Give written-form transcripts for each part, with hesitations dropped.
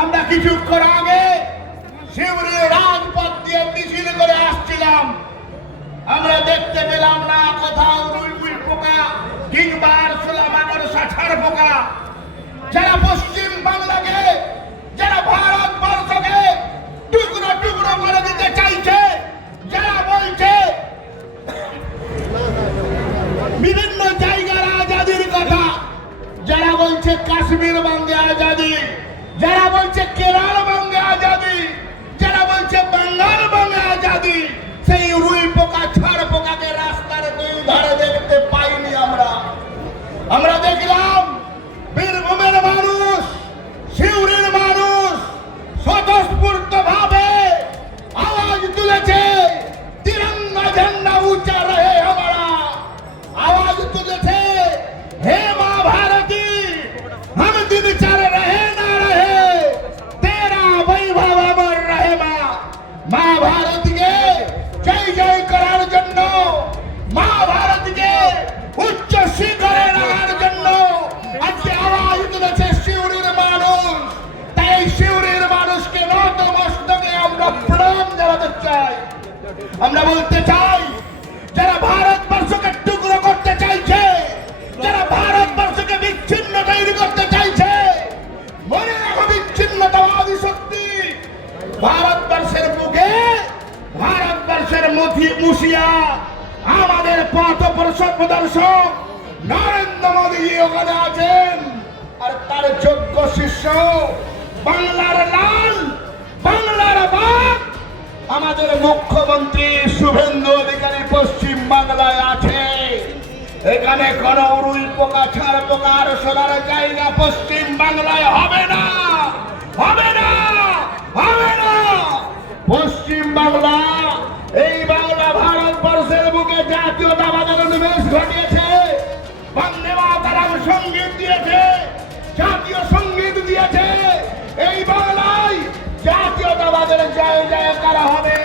আমরা কিছুক্ষণ আগে শিউরি রাজপথ দিয়ে মিছিল করে আসছিলাম, আমরা দেখতে পেলাম না কোথাও রুই পোকা কিংবা আরশোলা মাকড়সা ছাড় পোকা। যারা পশ্চিম বাংলাকে, যারা ভারতবর্ষকে টুকরো টুকরো করে দিতে চাইছে, যারা বলছে বিভিন্ন জায়গার আজাদির কথা, যারা বলছে কাশ্মীর বঙ্গে আজাদি, যারা বলছে কেরল বঙ্গে আজাদি, যারা বলছে বাঙ্গাল বঙ্গে আজাদি, সেই রুই পোকা ছাড় পোকাকে রাস্তার দুই ধারে দেখতে পাইনি। আমরা দেখলাম বীরভূমের মানুষ, শিউরির মানুষ স্বতঃস্ফূর্ত ভাবে আওয়াজ তুলেছে, তিরঙ্গা ঝান্ডা উঁচা রহে हमारा। आवाज तुझे हे माँ भारती, हम दिन चल रहे ना रहे, तेरा वैभव अमर रहे। माँ भारती के जय जय करार जन्म, माँ भारती के उच्च शिखरे রাখার জন্য আজকে আওয়াজ তুলেছে শিউরির মানুষ। তাই শিউরির মানুষকে নতমস্তকে আমরা প্রণাম জানাতে চাই। আমরা বলতে চাই, যারা ভারতবর্ষকে টুকরো করতে চাইছে, যারা ভারতবর্ষকে বিচ্ছিন্ন তৈরি করতে চাইছে, মনে রাখো বিচ্ছিন্নতাবাদী শক্তি ভারতবর্ষের বুকে, ভারতবর্ষের মুশিয়া আমাদের পথ প্রদর্শক নরেন্দ্র মোদী ওখানে আছেন, আর তার যোগ্য শিষ্য বাংলার লাল, বাংলার বাঘ আমাদের মুখ্যমন্ত্রী শুভেন্দু অধিকারী পশ্চিম বাংলায় আছে। এখানে কোন রুই পোকা ছাড় পোকা আর সোনার জায়গা পশ্চিম বাংলায় হবে না, হবে না, হবে না। পশ্চিম বাংলা, এই বাংলা ভারতবর্ষের বুকে জাতীয়তাবাদের নিবেশ ঘটিয়েছে, বন্দে মাতরম সঙ্গীত দিয়েছে, জাতীয় সঙ্গীত দিয়েছে। এই বাংলায় জাতীয়তাবাদের জয় জয়কার হবে,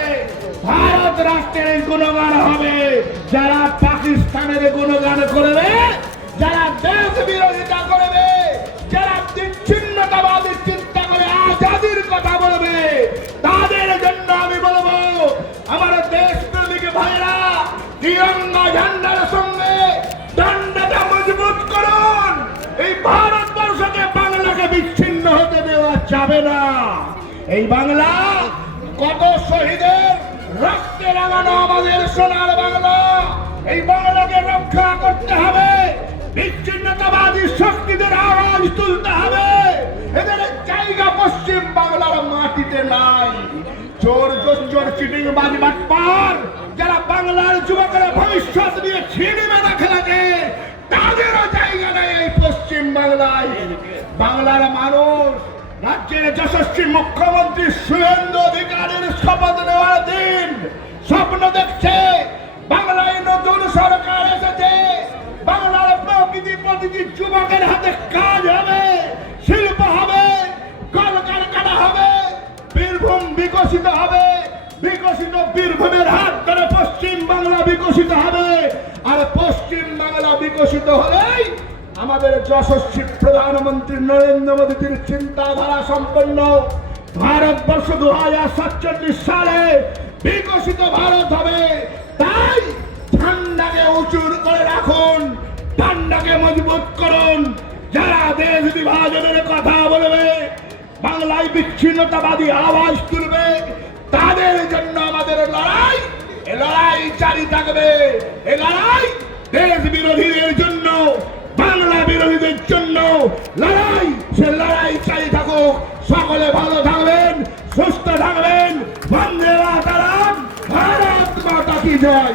ভারত রাষ্ট্রের গুণগান হবে। যারা পাকিস্তানের গুণগান করবে, যারা দেশ বিরোধিতা করবে, যারা বিচ্ছিন্নতাবাদী চিন্তা করে আজাদির কথা বলবে, তাদের জন্য আমি বলবো, আমার দেশ প্রেমিক ভাইরা, তিরঙ্গা ঝান্ডার সঙ্গে ডান্ডাটা মজবুত করুন। এই ভারতবর্ষকে, বাংলাকে বিচ্ছিন্ন হতে দেওয়া যাবে না। এই বাংলা কত শহীদের রক্তে রাঙানো আমাদের সোনার বাংলা, এই বাংলাকে রক্ষা করতে হবে। বিচ্ছিন্নতাবাদী শক্তিদের আওয়াজ তুলতে হবে। এদের জায়গা পশ্চিম বাংলার মাটিতে নাই। চোর জোচ্চোর চিটিংবাজ বাটপার যারা বাংলার যুবকের ভবিষ্যৎ নিয়ে ছিনিমিনি খেলেছে, তাদেরও জায়গা নেই এই পশ্চিম বাংলায়। বাংলার মানুষ রাজ্যের যশস্বী মুখ্যমন্ত্রী শুভেন্দু অধিকারীর শপথ নেওয়ার দিন স্বপ্ন দেখছে। বাংলায় নতুন সরকার এসেছে, বাংলার প্রতিটি যুবকের হাতে কাজ হবে, শিল্প হবে, কলকারখানা হবে, বীরভূম বিকশিত হবে। বিকশিত বীরভূমের হাত ধরে পশ্চিম বাংলা বিকশিত হবে। আর পশ্চিম বাংলা বিকশিত হলেই আমাদের যশস্বী প্রধানমন্ত্রী নরেন্দ্র মোদীর চিন্তাধারা সম্পন্ন ভারতবর্ষ 2047 সালে বিকশিত ভারত হবে। তাই ঠান্ডাকে উঁচু করে রাখুন, ঠান্ডাকে মজবুত করুন। যারা দেশ বিভাজনের কথা বলবে, বাংলায় বিচ্ছিন্নতাবাদী আওয়াজ তুলবে, তাদের জন্য আমাদের লড়াই, এ লড়াই জারি থাকবে। এ লড়াই দেশ বিরোধীদের জন্য, বাংলা বিরোধীদের জন্য লড়াই। সে লড়াই চাই থাকুক। সকলে ভালো থাকবেন, সুস্থ থাকবেন। বন্দে মাতরম, ভারত মাতা কি জয়।